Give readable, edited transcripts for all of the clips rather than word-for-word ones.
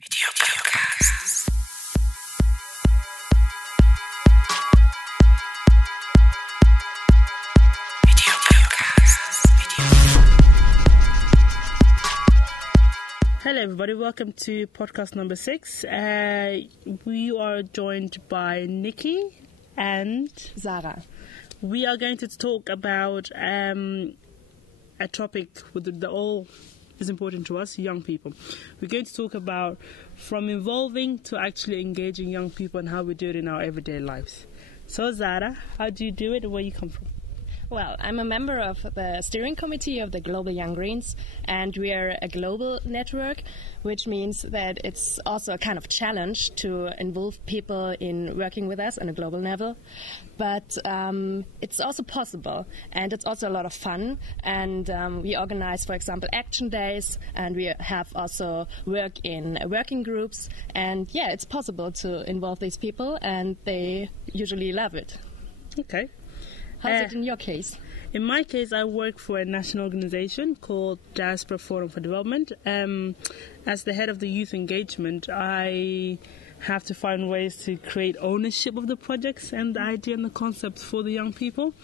Videoproductions. Hello everybody, welcome to podcast number 6. We are joined by Nikki and Sarah. We are going to talk about a topic that all is important to us, young people. We're going to talk about from involving to actually engaging young people and how we do it in our everyday lives. So Zara, how do you do it and where you come from? Well, I'm a member of the steering committee of the Global Young Greens, and we are a global network, which means that it's also a kind of challenge to involve people in working with us on a global level. But it's also possible, and it's also a lot of fun. And we organize, for example, action days, and we have also work in working groups. And yeah, it's possible to involve these people, and they usually love it. Okay. How's it in your case? In my case, I work for a national organization called Diaspora Forum for Development. As the head of the youth engagement, I have to find ways to create ownership of the projects and the idea and the concepts for the young people.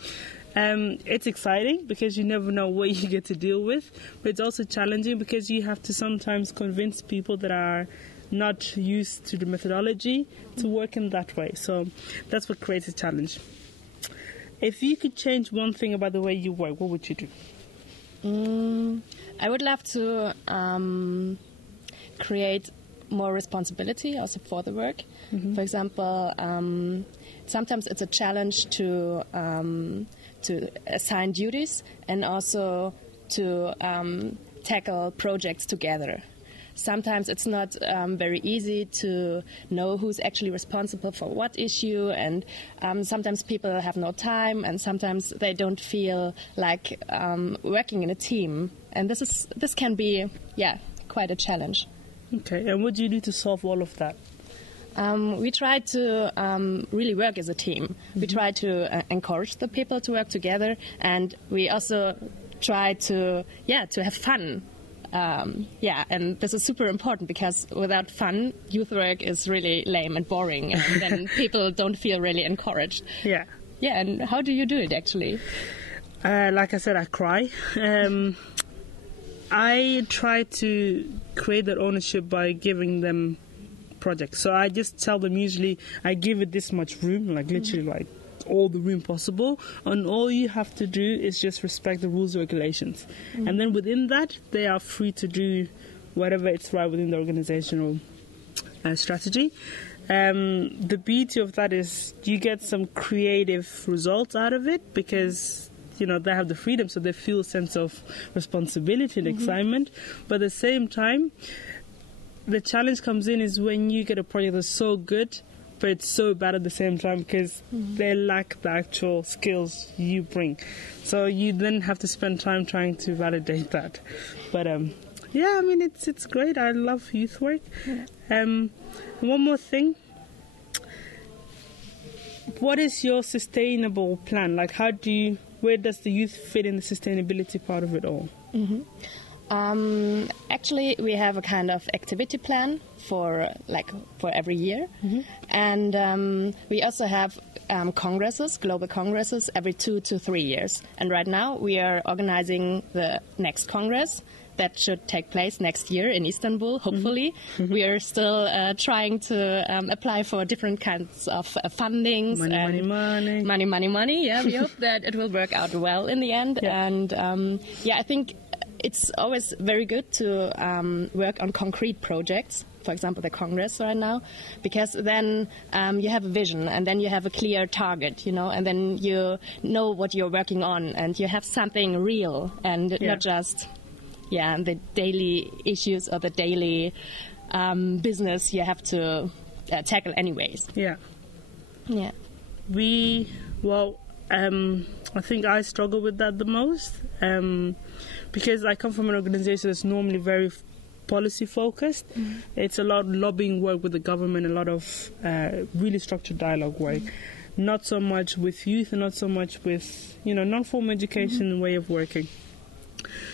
It's exciting because you never know what you get to deal with, but it's also challenging because you have to sometimes convince people that are not used to the methodology to work in that way. So that's what creates a challenge. If you could change one thing about the way you work, what would you do? I would love to create more responsibility also for the work. For example, sometimes it's a challenge to assign duties and also to tackle projects together. Sometimes it's not very easy to know who's actually responsible for what issue, and sometimes people have no time, and sometimes they don't feel like working in a team. And this can be, quite a challenge. Okay, and what do you do to solve all of that? We try to really work as a team. We try to encourage the people to work together, and we also try to have fun. And this is super important because without fun, youth work is really lame and boring, and then people don't feel really encouraged. Yeah. Yeah, and how do you do it actually? Like I said, I cry. I try to create that ownership by giving them projects. So I just tell them usually I give it this much room, like literally like all the room possible, and all you have to do is just respect the rules and regulations, and then within that they are free to do whatever it's right within the organizational strategy. The beauty of that is you get some creative results out of it because they have the freedom, so they feel a sense of responsibility and excitement, but at the same time the challenge comes in is when you get a project that's so good but it's so bad at the same time because they lack the actual skills you bring. So you then have to spend time trying to validate that. But it's great. I love youth work. One more thing. What is your sustainable plan? Like where does the youth fit in the sustainability part of it all? Actually, we have a kind of activity plan for every year, and we also have congresses, global congresses, every 2 to 3 years. And right now, we are organizing the next congress that should take place next year in Istanbul. Hopefully, we are still trying to apply for different kinds of fundings. Money. Yeah, we hope that it will work out well in the end. Yeah. And I think it's always very good to work on concrete projects, for example, the Congress right now, because then you have a vision and then you have a clear target, and then you know what you're working on and you have something real and not just, the daily issues or the daily business you have to tackle anyways. Yeah. Yeah. I think I struggle with that the most because I come from an organization that's normally very policy focused. It's a lot of lobbying work with the government, a lot of really structured dialogue work. Not so much with youth and not so much with non-formal education way of working.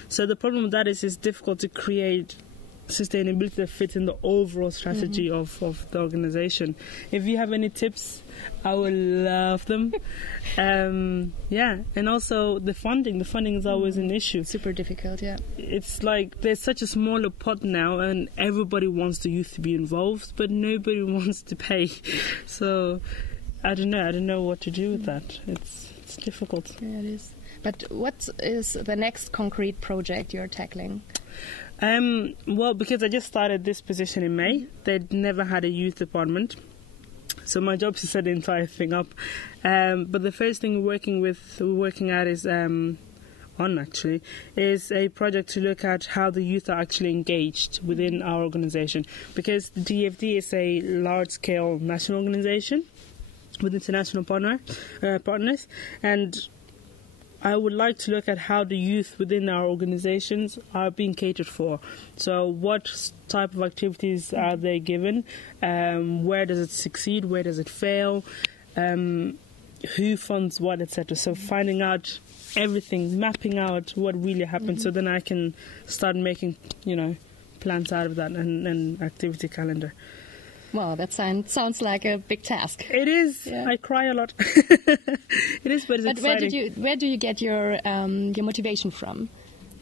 So the problem with that is it's difficult to create sustainability that fits in the overall strategy of the organization. If you have any tips, I would love them. And also the funding is always an issue. Super difficult. Yeah, it's like there's such a smaller pot now, and everybody wants the youth to be involved, but nobody wants to pay. So I don't know what to do with that. It's difficult. Yeah, it is. But what is the next concrete project you're tackling? Well, because I just started this position in May, they'd never had a youth department. So my job is to set the entire thing up. But the first thing we're working at is a project to look at how the youth are actually engaged within our organisation. Because the DFD is a large-scale national organisation with international partners, and I would like to look at how the youth within our organizations are being catered for. So what type of activities are they given? Where does it succeed? Where does it fail? Who funds what, etc. So finding out everything, mapping out what really happened, so then I can start making, plans out of that and activity calendar. Wow, that sounds like a big task. It is. Yeah. I cry a lot. It is, but it's exciting. Where do you get your motivation from?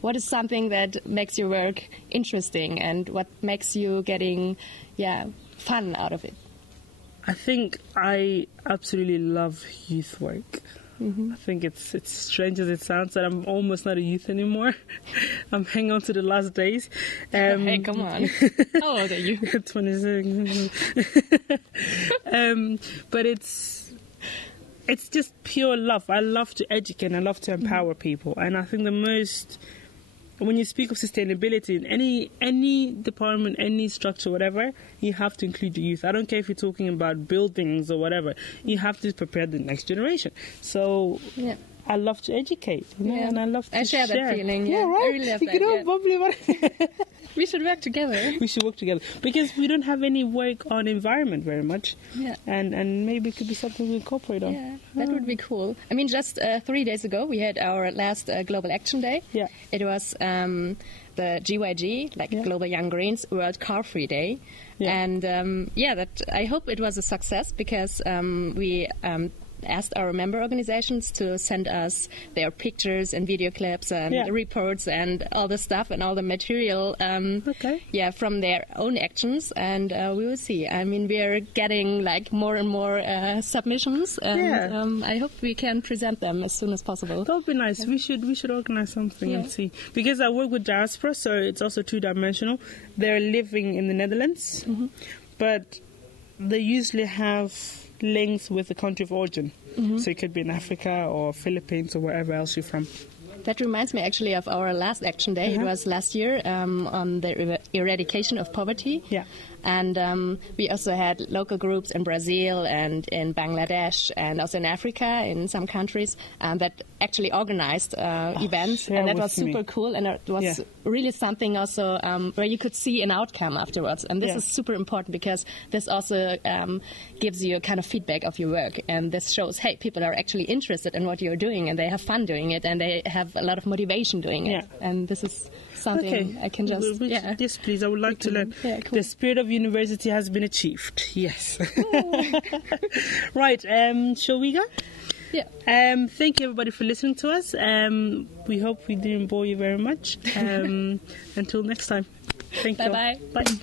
What is something that makes your work interesting, and what makes you getting fun out of it? I think I absolutely love youth work. I think it's strange as it sounds that I'm almost not a youth anymore. I'm hanging on to the last days. Hey, come on. How old are you? 26. But it's just pure love. I love to educate and I love to empower people. And I think when you speak of sustainability in any department, any structure, whatever, you have to include the youth. I don't care if you're talking about buildings or whatever. You have to prepare the next generation. So I love to educate, and I love to share. I share that feeling. Yeah, right. I really love that. Bubbly. We should work together. We should work together because we don't have any work on environment very much. Yeah. And maybe it could be something we incorporate on. Yeah, that would be cool. I mean, just 3 days ago, we had our last Global Action Day. Yeah. It was the GYG, Global Young Greens World Car Free Day. Yeah. And that I hope it was a success because we asked our member organizations to send us their pictures and video clips and reports and all the stuff and all the material from their own actions, and we will see. I mean, we are getting more and more submissions, and I hope we can present them as soon as possible. That would be nice. We should organize something and see, because I work with diaspora, so it's also two-dimensional. They're living in the Netherlands, but they usually have links with the country of origin. So it could be in Africa or Philippines or wherever else you're from. That reminds me actually of our last Action Day. It was last year on the eradication of poverty. Yeah. And we also had local groups in Brazil and in Bangladesh and also in Africa, in some countries, that actually organized events. And that was super cool. And it was really something also where you could see an outcome afterwards. And this is super important because this also gives you a kind of feedback of your work. And this shows, hey, people are actually interested in what you're doing and they have fun doing it and they have a lot of motivation doing it. And this is something I can just... Yes, please. I would like to learn. Cool. The spirit of university has been achieved. Yes. Right. Shall we go? Yeah. Thank you, everybody, for listening to us. We hope we didn't bore you very much. Until next time. Thank you. Bye-bye. Bye.